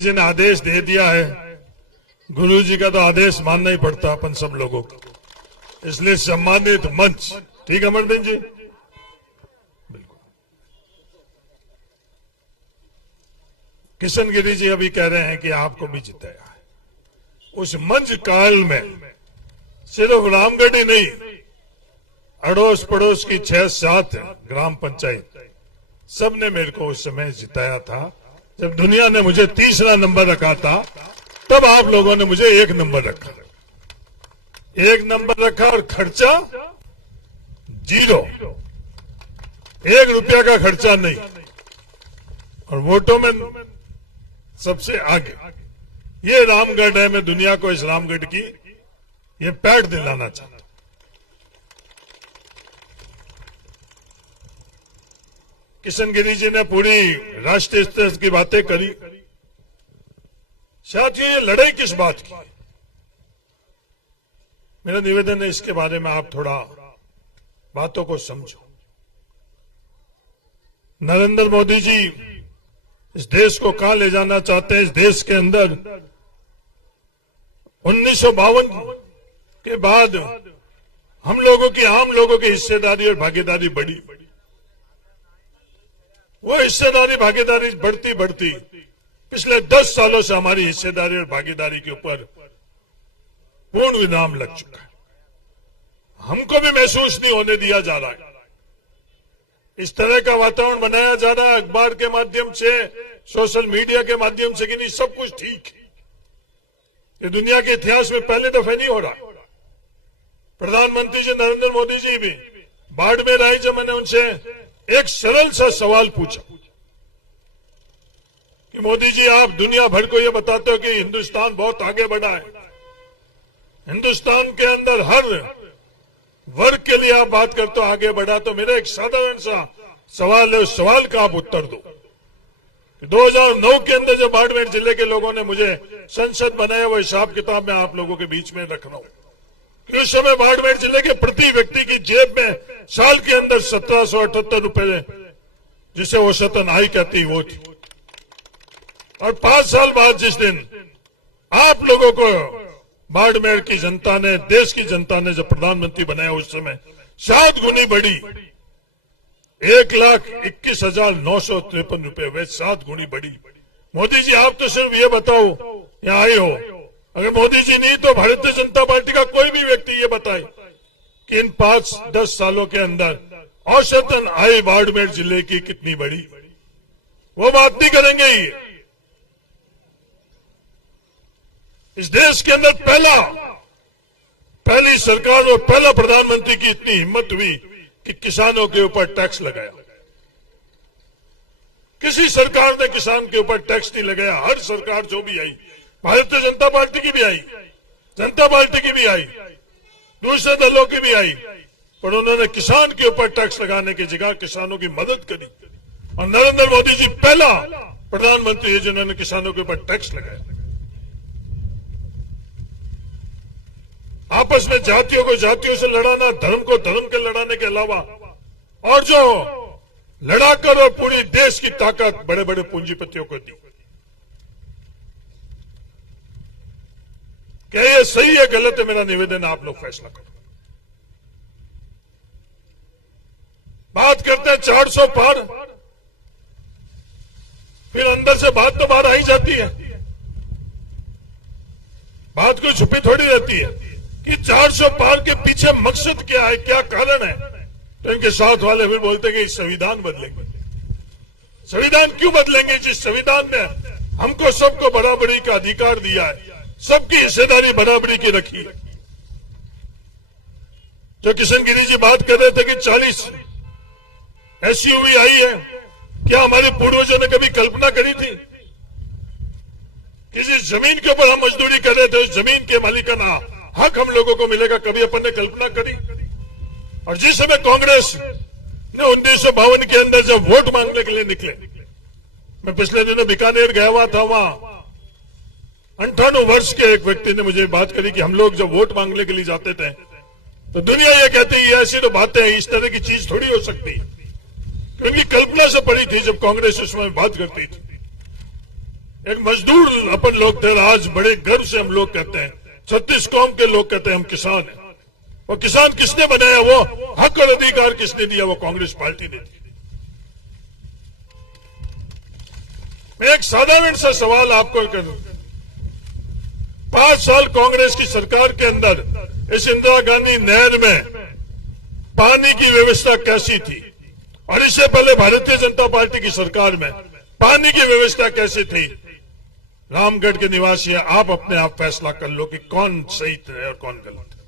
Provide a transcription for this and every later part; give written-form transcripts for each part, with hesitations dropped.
जी ने आदेश दे दिया है, गुरु जी का तो आदेश मानना ही पड़ता अपन सब लोगों को, इसलिए सम्मानित मंच। ठीक है अमरदीन जी, बिल्कुल। किशन गिरी जी अभी कह रहे हैं कि आपको भी जिताया है। उस मंच काल में सिर्फ रामगढ़ ही नहीं, अड़ोस पड़ोस की 6-7 ग्राम पंचायत सबने मेरे को उस समय जिताया था। जब दुनिया ने मुझे तीसरा नंबर रखा था, तब आप लोगों ने मुझे 1 नंबर रखा। 1 नंबर रखा और खर्चा 0, 1 रुपया का खर्चा नहीं, और वोटों में सबसे आगे। ये रामगढ़ है। मैं दुनिया को इस रामगढ़ की ये पैठ दिलाना चाहता हूं। किशन गिरी जी ने पूरी राष्ट्रीय स्तर की बातें करी। साथियों, ये लड़ाई किस बात की? मेरा निवेदन है इसके बारे में आप थोड़ा बातों को समझो। नरेंद्र मोदी जी इस देश को कहां ले जाना चाहते हैं? इस देश के अंदर 1952 के बाद हम लोगों की, आम लोगों की हिस्सेदारी और भागीदारी बढ़ी। वो हिस्सेदारी भागीदारी बढ़ती बढ़ती पिछले 10 सालों से हमारी हिस्सेदारी और भागीदारी के ऊपर पूर्ण विराम लग चुका है। हमको भी महसूस नहीं होने दिया जा रहा है। इस तरह का वातावरण बनाया जा रहा है अखबार के माध्यम से, सोशल मीडिया के माध्यम से, कि नहीं सब कुछ ठीक है। ये दुनिया के इतिहास में पहले दफे नहीं हो रहा। प्रधानमंत्री जी नरेंद्र मोदी जी भी बाड़मेर आई, जब मैंने उनसे एक सरल सा सवाल पूछा कि मोदी जी, आप दुनिया भर को ये बताते हो कि हिंदुस्तान बहुत आगे बढ़ा है, हिंदुस्तान के अंदर हर वर्ग के लिए आप बात करते हो आगे बढ़ा, तो मेरा एक साधारण सा सवाल है, उस सवाल का आप उत्तर दो। 2009 के अंदर जो बाड़मेर जिले के लोगों ने मुझे संसद बनाया, वो हिसाब किताब मैं आप लोगों के बीच में रख रहा हूं कि उस समय बाड़मेर जिले के प्रति व्यक्ति की जेब में साल के अंदर 1778 रुपए, जिसे औसतन आय कहती, वो थी। और 5 साल बाद जिस दिन आप लोगों को बाड़मेर की जनता ने, देश की जनता ने जब प्रधानमंत्री बनाया, उस समय 7 गुनी बढ़ी, 1,21,953 रुपए, वे 7 गुनी बढ़ी। मोदी जी, आप तो सिर्फ ये बताओ यहाँ आए हो, अगर मोदी जी नहीं तो भारतीय जनता पार्टी का कोई भी व्यक्ति ये बताए कि इन 5-10 सालों के अंदर औसतन आय बाड़मेर जिले की कितनी बढ़ी, वो बात नहीं करेंगे ही। इस देश के अंदर पहली सरकार और पहला प्रधानमंत्री की इतनी हिम्मत हुई कि किसानों के ऊपर टैक्स लगाया। किसी सरकार ने किसान के ऊपर टैक्स नहीं लगाया। हर सरकार जो भी आई, भारतीय जनता पार्टी की भी आई, जनता पार्टी की भी आई, दूसरे दलों की भी आई, पर उन्होंने किसान के ऊपर टैक्स लगाने की जगह किसानों की मदद करी। और नरेंद्र मोदी जी पहला प्रधानमंत्री है जिन्होंने किसानों के ऊपर टैक्स लगाया। आपस में जातियों को जातियों से लड़ाना, धर्म को धर्म के लड़ाने के अलावा, और जो लड़ाकर और पूरी देश की ताकत बड़े बड़े पूंजीपतियों को दी। क्या ये सही है गलत है? मेरा निवेदन है, आप लोग फैसला करो। बात करते हैं 400 पार, फिर अंदर से बात तो बाहर आई जाती है। बात कोई छुपी थोड़ी रहती है कि 400 पार के पीछे मकसद क्या है, क्या कारण है। तो इनके साथ वाले फिर बोलते हैं कि संविधान बदलेंगे। संविधान क्यों बदलेंगे? जिस संविधान ने हमको सबको बराबरी का अधिकार दिया है, सबकी हिस्सेदारी बराबरी की रखी है। जो किशन गिरी जी बात कर रहे थे कि 40 SUV आई है, क्या हमारे पूर्वजों ने कभी कल्पना करी थी? कि जिस जमीन के ऊपर हम मजदूरी कर रहे थे, उस जमीन के मालिकाना हक हम लोगों को मिलेगा, कभी अपन ने कल्पना करी? और जिस समय कांग्रेस ने 1952 के अंदर जब वोट मांगने के लिए निकले, मैं पिछले दिनों बीकानेर गया हुआ था, वहां 98 वर्ष के एक व्यक्ति ने मुझे बात करी कि हम लोग जब वोट मांगने के लिए जाते थे तो दुनिया ये कहती है ऐसी तो बातें हैं, इस तरह की चीज थोड़ी हो सकती है। क्योंकि कल्पना से पड़ी थी जब कांग्रेस उस समय बात करती थी। एक मजदूर अपन लोग थे, आज बड़े गर्व से हम लोग कहते हैं, 36 कौम के लोग कहते हैं हम किसान हैं। और किसान किसने बनाया? वो हक और अधिकार किसने दिया? वो कांग्रेस पार्टी ने दिया। मैं एक साधारण सा सवाल आपको करूं, 5 साल कांग्रेस की सरकार के अंदर इस इंदिरा गांधी नहर में पानी की व्यवस्था कैसी थी? और इससे पहले भारतीय जनता पार्टी की सरकार में पानी की व्यवस्था कैसी थी? रामगढ़ के निवासी हैं, आप अपने आप फैसला कर लो कि कौन सही है और कौन गलत है।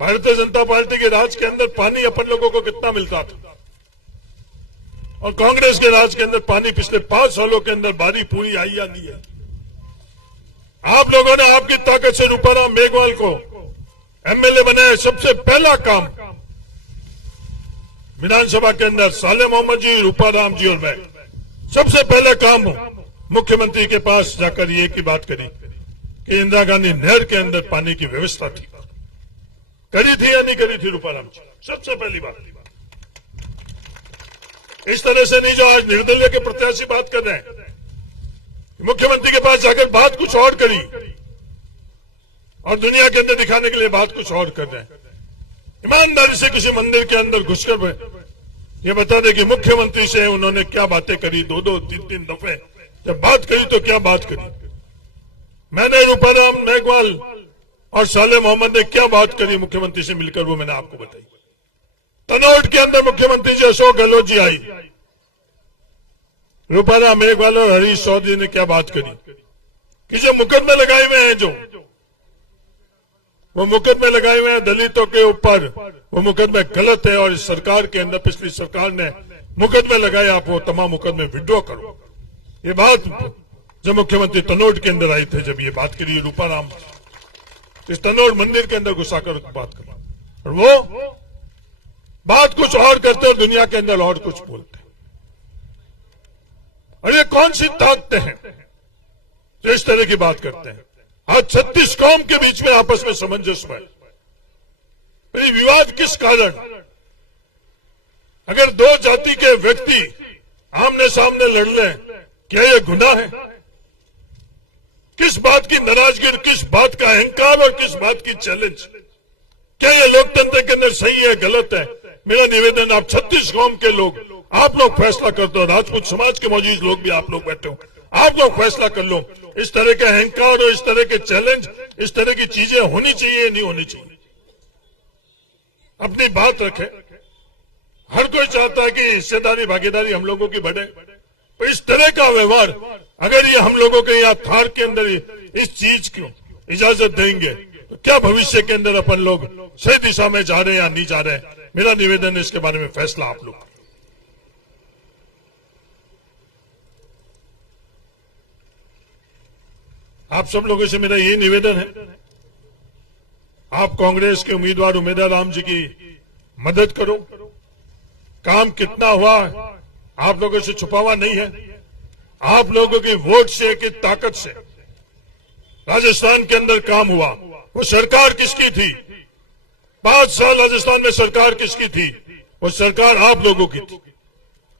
भारतीय जनता पार्टी के राज के अंदर पानी अपन लोगों को कितना मिलता था, और कांग्रेस के राज के अंदर पानी पिछले 5 सालों के अंदर बारी पूरी आई या नहीं है? आप लोगों ने आपकी ताकत से रूपाराम मेघवाल को एमएलए बनाया। सबसे पहला काम विधानसभा के अंदर साले मोहम्मद जी, रूपाराम जी और मैं सबसे पहले काम मुख्यमंत्री के पास जाकर ये की बात करी कि इंदिरा गांधी नहर के अंदर पानी की व्यवस्था थी, करी थी या नहीं करी थी रूपाराम जी? सबसे पहली बात। इस तरह से नहीं जो आज निर्दलीय के प्रत्याशी बात कर रहे हैं, मुख्यमंत्री के पास जाकर बात कुछ और करी और दुनिया के अंदर दिखाने के लिए बात कुछ और कर रहे हैं। ईमानदारी से किसी मंदिर के अंदर घुसकर ये बता दें कि मुख्यमंत्री से उन्होंने क्या बातें करी, 2-2, 3-3 दफे जब बात करी तो क्या बात करी। मैंने रूपाराम मेघवाल और साले मोहम्मद ने क्या बात करी मुख्यमंत्री से मिलकर, वो मैंने आपको बताई। तनोट के अंदर मुख्यमंत्री जी अशोक गहलोत जी आई, रूपाराम मेघवाल और हरीश चौधरी ने क्या बात करी कि जो मुकदमे लगाए हुए हैं, जो वो मुकदमे लगाए हुए हैं दलितों के ऊपर, वो मुकदमे गलत है और इस सरकार के अंदर पिछली सरकार ने मुकदमे लगाए, आप वो तमाम मुकदमे विड्रॉ करो। ये बात जब मुख्यमंत्री तनोट के अंदर आए थे, जब ये बात करी रूपाराम, इस तनोट मंदिर के अंदर घुसाकर बात करो, और वो बात कुछ और करते और दुनिया के अंदर और कुछ बोलते। और ये कौन सी ताकतें हैं जो इस तरह की बात करते हैं? आज 36 कौम के बीच में आपस में सामंजस्य है, फिर विवाद किस कारण? अगर 2 जाति के व्यक्ति आमने सामने लड़ लें, क्या यह गुनाह है? किस बात की नाराजगी, किस बात का अहंकार और किस बात की चैलेंज? क्या यह लोकतंत्र के अंदर सही है, गलत है? मेरा निवेदन, आप 36 कौम के लोग, आप लोग फैसला करते हो, राजपूत समाज के मौजूद लोग भी आप लोग बैठे हो, आप लोग फैसला कर लो। इस तरह के अहंकार और इस तरह के चैलेंज, इस तरह की चीजें होनी चाहिए नहीं होनी चाहिए? अपनी बात रखे। हर कोई चाहता है कि हिस्सेदारी भागीदारी हम लोगों की बढ़े, तो इस तरह का व्यवहार अगर ये हम लोगों के यहाँ थार के अंदर इस चीज को इजाजत देंगे तो क्या भविष्य के अंदर अपन लोग सही दिशा में जा रहे हैं या नहीं जा रहे हैं? मेरा निवेदन है, इसके बारे में फैसला आप लोग। आप सब लोगों से मेरा ये निवेदन है, आप कांग्रेस के उम्मीदवार उमेदवार राम जी की मदद करो। काम कितना हुआ आप लोगों से छुपा हुआ नहीं है। आप लोगों की वोट से, की ताकत से राजस्थान के अंदर काम हुआ। वो सरकार किसकी थी? 5 साल राजस्थान में सरकार किसकी थी? वो सरकार आप लोगों की थी।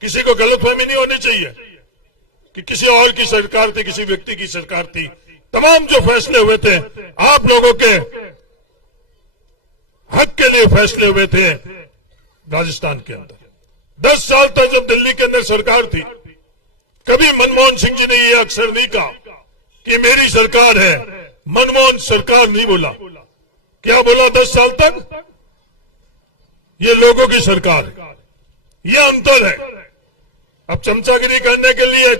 किसी को गलतफहमी नहीं होनी चाहिए कि किसी और की सरकार थी, किसी व्यक्ति की सरकार थी। तमाम जो फैसले हुए थे आप लोगों के हक के लिए फैसले हुए थे राजस्थान के अंदर। 10 साल तक जब दिल्ली के अंदर सरकार थी, कभी मनमोहन सिंह जी ने ये अक्सर नहीं कहा कि मेरी सरकार है, मनमोहन सरकार नहीं बोला। क्या बोला 10 साल तक? ये लोगों की सरकार है। ये अंतर है। अब चमचागिरी करने के लिए,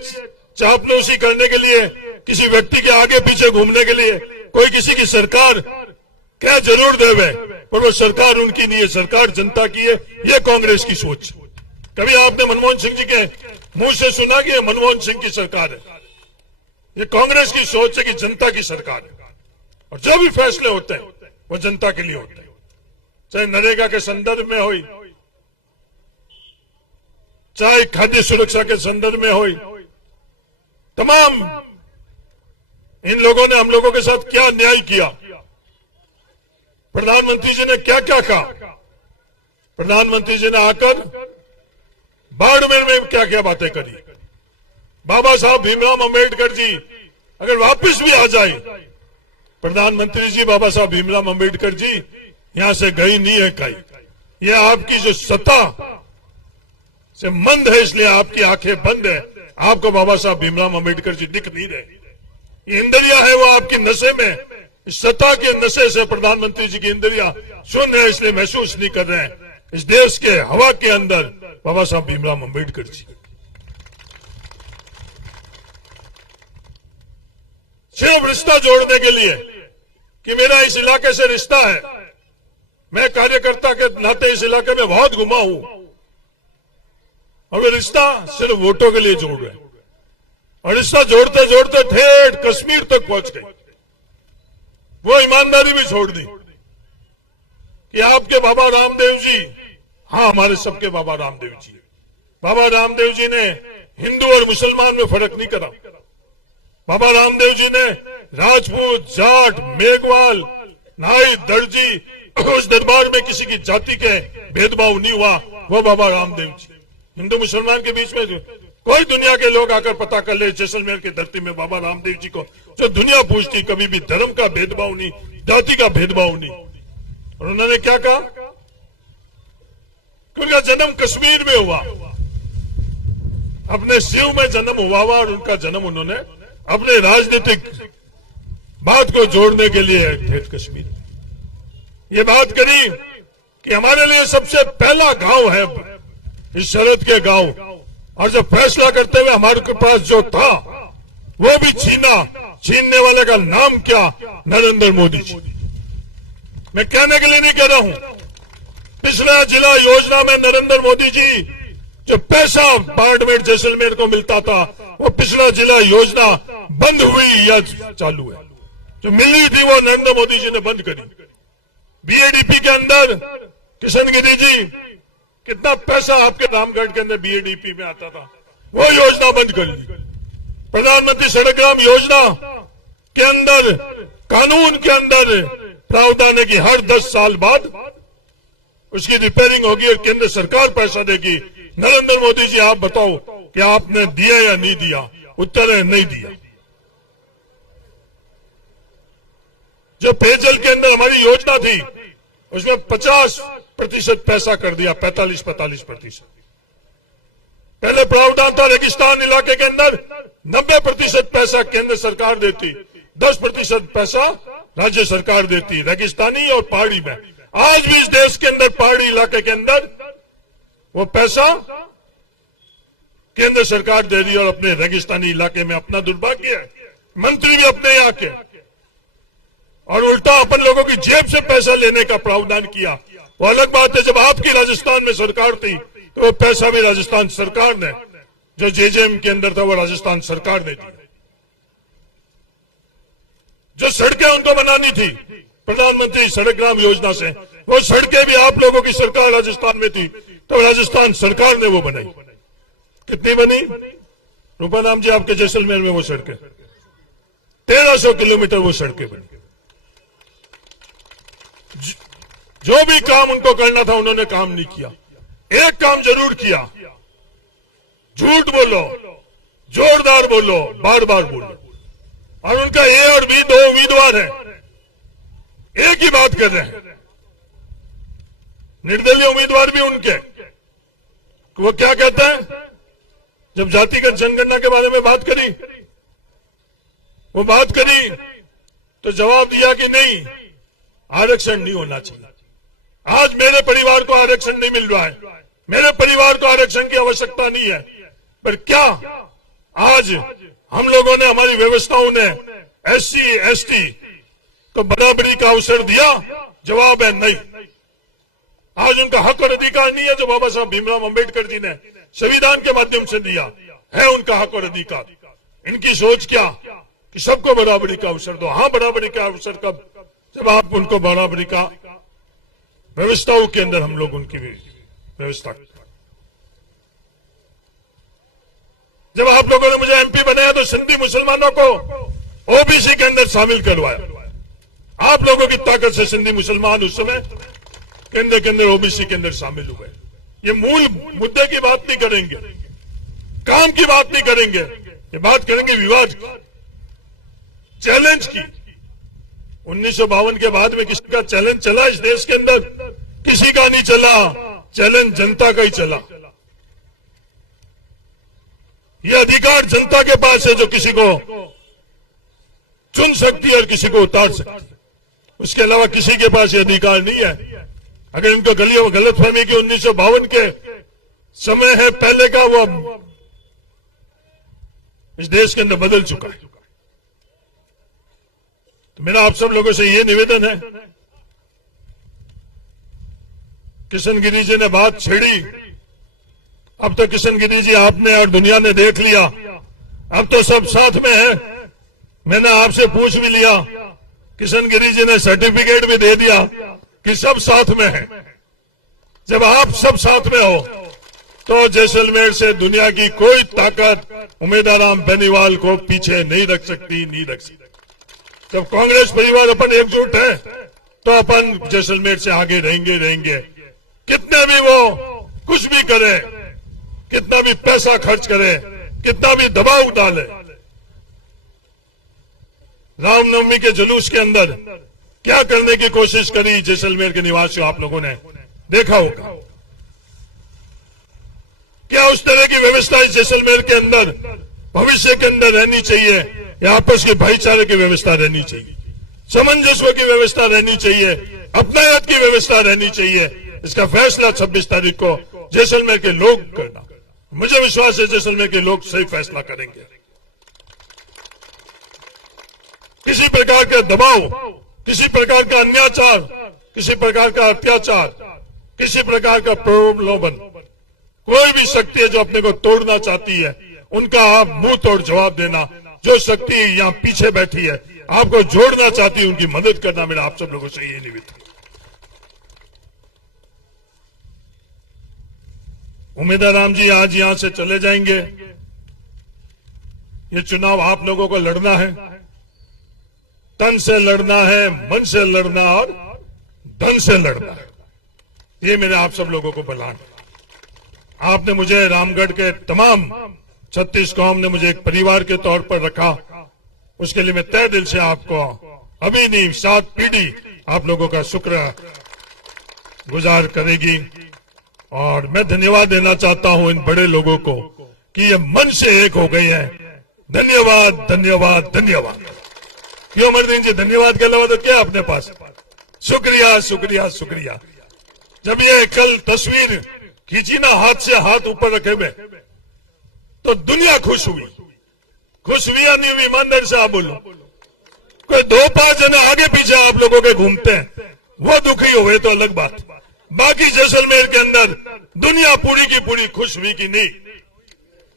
चापलूसी करने के लिए, किसी व्यक्ति के आगे पीछे घूमने के लिए कोई किसी की सरकार क्या जरूर देवे, पर वो सरकार उनकी नहीं है, सरकार जनता की है। ये कांग्रेस की सोच। कभी आपने मनमोहन सिंह जी के मुंह से सुना कि मनमोहन सिंह की सरकार है? ये कांग्रेस की सोच है कि जनता की सरकार है, और जो भी फैसले होते हैं वो जनता के लिए होते हैं। चाहे नरेगा के संदर्भ में हो, चाहे खाद्य सुरक्षा के संदर्भ में हो, तमाम इन लोगों ने हम लोगों के साथ क्या न्याय किया। प्रधानमंत्री जी ने क्या क्या कहा। प्रधानमंत्री जी ने आकर बाड़मेर में क्या क्या बातें करी। बाबा साहब भीमराव अंबेडकर जी अगर वापस भी आ जाए, प्रधानमंत्री जी बाबा साहब भीमराव अंबेडकर जी यहां से गई नहीं है कहीं। ये आपकी जो सत्ता से मंद है, इसलिए आपकी आंखें बंद है, आपको बाबा साहब भीमराव अंबेडकर जी दिख नहीं रहे। ये इंद्रिया है वो आपकी नशे में, इस सत्ता के नशे से प्रधानमंत्री जी की इंद्रिया सुन रहे, इसलिए महसूस नहीं कर रहे हैं। इस देश के हवा के अंदर बाबा साहब भीमराव अंबेडकर जी सिर्फ रिश्ता जोड़ने के लिए कि मेरा इस इलाके से रिश्ता है, मैं कार्यकर्ता के नाते इस इलाके में बहुत घुमा हूं, और वे रिश्ता सिर्फ वोटों के लिए जोड़ रहे हैं। और रिश्ता जोड़ते जोड़ते ठेठ कश्मीर तक पहुंच गए। वो ईमानदारी भी छोड़ दी कि आपके बाबा रामदेव जी, हाँ हमारे सबके बाबा रामदेव जी, बाबा रामदेव जी ने हिंदू और मुसलमान में फर्क नहीं करा। बाबा रामदेव जी ने राजपूत, जाट, मेघवाल, नाई, दर्जी, उस दरबार में किसी की जाति के भेदभाव नहीं हुआ। वो बाबा रामदेव जी, हिंदू मुसलमान के बीच में कोई दुनिया के लोग आकर पता कर ले, जैसलमेर की धरती में बाबा रामदेव जी को जो दुनिया पूछती, कभी भी धर्म का भेदभाव नहीं, जाति का भेदभाव नहीं। और उन्होंने क्या कहा कि उनका जन्म कश्मीर में हुआ, अपने शिव में जन्म हुआ और उनका जन्म उन्होंने अपने राजनीतिक बात को जोड़ने के लिए ठेठ कश्मीर। ये बात करी कि हमारे लिए सबसे पहला गांव है इस शरद के गांव, और जब फैसला करते हुए हमारे पास जो था वो भी छीनने वाले का नाम क्या, नरेंद्र मोदी जी। मैं कहने के लिए नहीं कह रहा हूं, पिछला जिला योजना में नरेंद्र मोदी जी जो पैसा बाड़मेर जैसलमेर को मिलता था, वो पिछला जिला योजना बंद हुई या चालू है। जो मिली थी वो नरेंद्र मोदी जी ने बंद करी। बीएडीपी के अंदर किशनगिरी जी, कितना पैसा आपके रामगढ़ के अंदर बीएडीपी में आता था, वो योजना बंद कर ली। प्रधानमंत्री सड़क ग्राम योजना के अंदर कानून के अंदर प्रावधान है कि हर 10 साल बाद उसकी रिपेयरिंग होगी और केंद्र सरकार पैसा देगी। नरेंद्र मोदी जी आप बताओ कि आपने दिया या नहीं दिया? उत्तर है नहीं दिया। जो पेयजल के अंदर हमारी योजना थी उसमें 50% पैसा कर दिया, 45%। पहले प्रावधान था रेगिस्तान इलाके के अंदर 90% पैसा केंद्र सरकार देती, 10% पैसा राज्य सरकार देती, रेगिस्तानी और पहाड़ी में। आज भी इस देश के अंदर पहाड़ी इलाके के अंदर वो पैसा केंद्र सरकार दे रही है और अपने रेगिस्तानी इलाके में अपना दुर्भाग्य है। मंत्री भी अपने यहाँ के, और उल्टा अपन लोगों की जेब से पैसा लेने का प्रावधान किया। वो अलग बात है, जब आपकी राजस्थान में सरकार थी तो वो पैसा भी राजस्थान सरकार ने, जो जेजेएम के अंदर था वो राजस्थान सरकार ने दी। जो सड़कें उनको बनानी थी प्रधानमंत्री सड़क ग्राम योजना से, वो सड़कें भी आप लोगों की सरकार राजस्थान में थी तो राजस्थान सरकार ने वो बनाई। कितनी बनी रूपाराम जी आपके जैसलमेर में? वो सड़कें 1300 किलोमीटर वो सड़कें बनी। जो भी काम उनको करना था उन्होंने काम नहीं किया। एक काम जरूर किया, झूठ बोलो, जोरदार बोलो, बार बार बोलो। और उनका ए और बी 2 उम्मीदवार हैं, एक ही बात कर रहे हैं। निर्दलीय उम्मीदवार भी उनके, वो क्या कहते हैं? जब जातिगत जनगणना के बारे में बात करी, वो बात करी तो जवाब दिया कि नहीं, आरक्षण नहीं होना चाहिए। आज मेरे परिवार को आरक्षण नहीं मिल रहा है, मेरे परिवार को आरक्षण की आवश्यकता नहीं है, पर क्या आज हम लोगों ने, हमारी व्यवस्थाओं ने SC ST को बराबरी का अवसर दिया? जवाब है नहीं। आज उनका हक और अधिकार नहीं है जो बाबा साहब भीमराव अंबेडकर जी ने संविधान के माध्यम से दिया है, उनका हक और अधिकार। इनकी सोच क्या कि सबको बराबरी का अवसर दो। हाँ, बराबरी का अवसर कब? जब आप उनको बराबरी का व्यवस्थाओं के अंदर हम लोग उनकी व्यवस्था, जब आप लोगों ने मुझे MP बनाया तो सिंधी मुसलमानों को OBC के अंदर शामिल करवाया। आप लोगों की ताकत से सिंधी मुसलमान उस समय केंद्र के अंदर OBC के अंदर शामिल हुए। ये मूल मुद्दे की बात नहीं करेंगे, काम की बात नहीं करेंगे, ये बात करेंगे विवाद की, चैलेंज की। 1952 के बाद में किसी का चैलेंज चला इस देश के अंदर? किसी का नहीं चला। चैलेंज जनता का ही चला। ये अधिकार जनता के पास है जो किसी को चुन सकती है और किसी को उतार सकती है। उसके अलावा किसी के पास ये अधिकार नहीं है। अगर इनको गलतफहमी की 1952 के समय है पहले का, वो इस देश के अंदर बदल चुका है। तो मेरा आप सब लोगों से ये निवेदन है, किशन गिरी जी ने बात छेड़ी, अब तो किशन गिरी जी आपने और दुनिया ने देख लिया, अब तो सब साथ में है। मैंने आपसे पूछ भी लिया, किशन गिरी जी ने सर्टिफिकेट भी दे दिया कि सब साथ में है। जब आप सब साथ में हो तो जैसलमेर से दुनिया की कोई ताकत उमेदराम बेनीवाल को पीछे नहीं रख सकती, नहीं रख सकती। जब कांग्रेस परिवार अपन एकजुट है तो अपन जैसलमेर से आगे रहेंगे। कितने भी वो कुछ भी करे, कितना भी पैसा खर्च करे, कितना भी दबाव डाले। रामनवमी के जुलूस के अंदर क्या करने की कोशिश करी जैसलमेर के निवासियों, आप लोगों ने देखा होगा। क्या उस तरह की व्यवस्था इस जैसलमेर के अंदर भविष्य के अंदर रहनी चाहिए? या आपस के भाईचारे की व्यवस्था रहनी चाहिए, सामंजस्य की व्यवस्था रहनी चाहिए, अपनायत की व्यवस्था रहनी चाहिए? इसका फैसला 26 तारीख को जैसलमेर के लोग करना। मुझे विश्वास है जैसलमेर के लोग सही फैसला करेंगे। किसी प्रकार का दबाव, किसी प्रकार का अन्याचार, किसी प्रकार का अत्याचार, किसी प्रकार का प्रलोभन, कोई भी शक्ति है जो अपने को तोड़ना चाहती है, उनका आप मुंह तोड़ जवाब देना। जो शक्ति यहां पीछे बैठी है आपको जोड़ना चाहती है, उनकी मदद करना मेरा आप सब लोगों से ये निवेदन। उमेदराम जी आज यहां से चले जाएंगे। ये चुनाव आप लोगों को लड़ना है, तन से लड़ना है, मन से लड़ना और धन से लड़ना है। ये मेरे आप सब लोगों को बलान। आपने मुझे रामगढ़ के तमाम 36 कौम ने मुझे एक परिवार के तौर पर रखा, उसके लिए मैं तहे दिल से आपको अभी नहीं 7 पीढ़ी आप लोगों का शुक्र गुजार करेगी। और मैं धन्यवाद देना चाहता हूं इन बड़े लोगों को कि ये मन से एक हो गए हैं। धन्यवाद, धन्यवाद, धन्यवाद। क्यों अमरदीन जी, धन्यवाद के अलावा तो क्या अपने पास? शुक्रिया, शुक्रिया, शुक्रिया। जब ये कल तस्वीर खींची ना, हाथ से हाथ ऊपर रखे में, तो दुनिया खुश हुई। खुश हुई या नहीं हुई? ईमानदारी से आप बोलो। कोई 2-5 जने आगे पीछे आप लोगों के घूमते हैं, वो दुखी हुए तो अलग बात। बाकी जैसलमेर के अंदर दुनिया पूरी की पूरी खुश हुई कि नहीं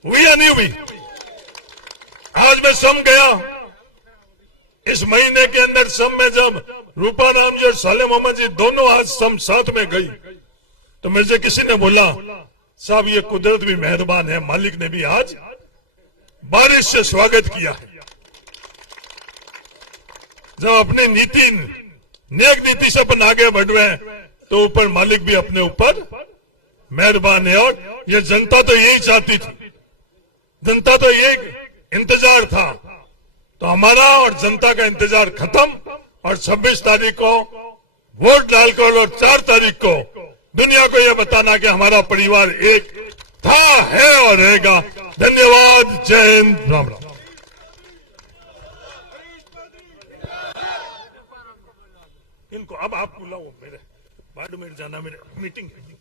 हुई या नहीं हुई? आज मैं सम गया, इस महीने के अंदर सम में जब रूपा राम जी और साले मोहम्मद जी दोनों आज सम साथ में गई, तो मुझे किसी ने बोला, साहब ये कुदरत भी मेहरबान है, मालिक ने भी आज बारिश से स्वागत किया है। जब अपनी नीति, नेक नीति से अपन आगे बढ़ रहे हैं, तो ऊपर मालिक भी अपने ऊपर मेहरबान है। और ये जनता तो यही चाहती थी, जनता तो यही इंतजार था। तो हमारा और जनता का इंतजार खत्म, और 26 तारीख को वोट डालकर और 4 तारीख को दुनिया को यह बताना कि हमारा परिवार एक था, है और रहेगा। धन्यवाद। जय हिंद, राम राम। इनको अब आप बुलाओ, मेरे बाद में जाना, मेरे मीटिंग है।